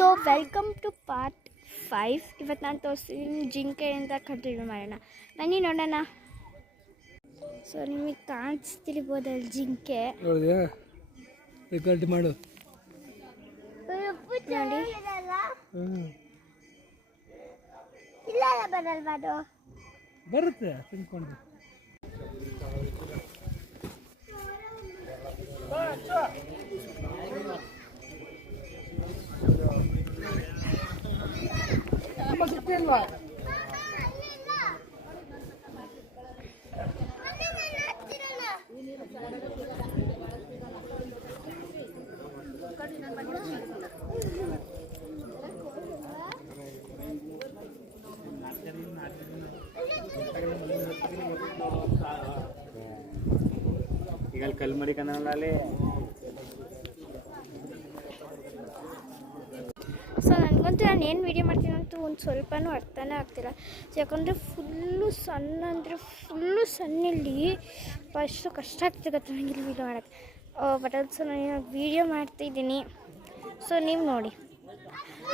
So welcome to part 5. ಇವತ್ತು ನಾನು ತೋರಿಸ್ತೀನಿ ಜಿಂಕೆಯಿಂದ ಕಂಟಿನ್ಯೂ ಮಾಡೋಣ. ಬನ್ನಿ ನೋಡೋಣ. ಸೊ ನಿಮಗೆ ಕಾಣಿಸ್ತಿರ್ಬೋದಲ್ಲಿ ಜಿಂಕೆ ನೋಡಿ ಇಲ್ಲ ಬರಲ್ವಾ ಅದು ಬರುತ್ತೆ ತಿನ್ಕೊಂಡು. ಈಗ ಕಲ್ಮಡಿ ಕನ್ನಡಲ್ಲಿ ಸೊ ನನಗಂತೂ ನಾನು ಏನು ವೀಡಿಯೋ ಮಾಡ್ತೀನಿ ಅಂತೂ ಒಂದು ಸ್ವಲ್ಪನೂ ಅರ್ಥನೇ ಆಗ್ತಿಲ್ಲ. ಯಾಕಂದರೆ ಫುಲ್ಲು ಸಣ್ಣ ಅಂದರೆ ಫುಲ್ಲು ಸಣ್ಣಲ್ಲಿ ಫಸ್ಟು ಕಷ್ಟ ಆಗ್ತಿದೆ ಗೊತ್ತಾ ನನಗೆ ಇಲ್ಲಿ ವೀಡಿಯೋ ಮಾಡೋಕ್ಕೆ. ಬಟ್ ಅದು ಸೊ ನಾನು ವೀಡಿಯೋ ಮಾಡ್ತಿದ್ದೀನಿ. ಸೊ ನೀವು ನೋಡಿ,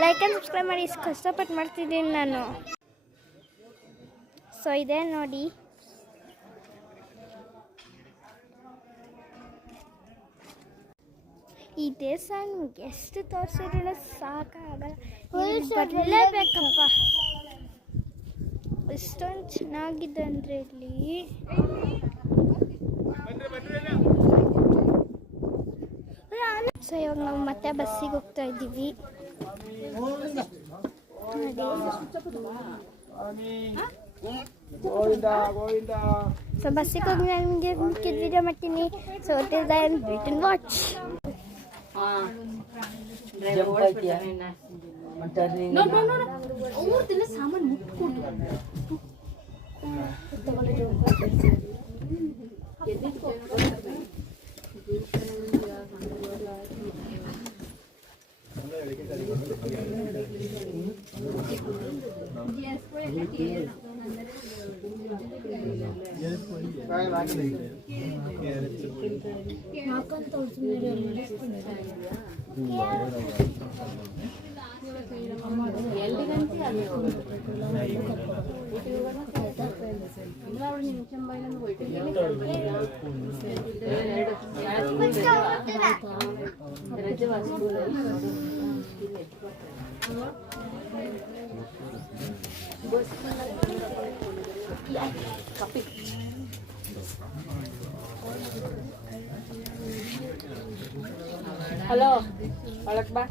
ಲೈಕ್ ಆ್ಯಂಡ್ ಸಬ್ಸ್ಕ್ರೈಬ್ ಮಾಡಿ. ಇಷ್ಟು ಕಷ್ಟಪಟ್ಟು ಮಾಡ್ತಿದ್ದೀನಿ ನಾನು. ಸೊ ಇದೆ ನೋಡಿ, ಈ ದೇವಸ್ಥಾನ ಎಷ್ಟು ತೋರಿಸಿದ್ರೆ ಸಾಕಾಗಲ್ಲ, ಬರಲೇಬೇಕಪ್ಪ. ಎಷ್ಟೊಂದು ಚೆನ್ನಾಗಿದೆ ಅಂದರೆ ಇಲ್ಲಿ. ಸೊ ಇವಾಗ ನಾವು ಮತ್ತೆ ಬಸ್ಸಿಗೆ ಹೋಗ್ತಾ ಇದ್ದೀವಿ ನೋಡಿ. ಸೊ ಬಸ್ಸಿಗೆ ಹೋಗಿ ನನಗೆ ಮಿಕ್ಕಿದ ವಿಡಿಯೋ ಮಾಡ್ತೀನಿ. So wait and watch. Hello ಒಳಗೆ ಬಾ.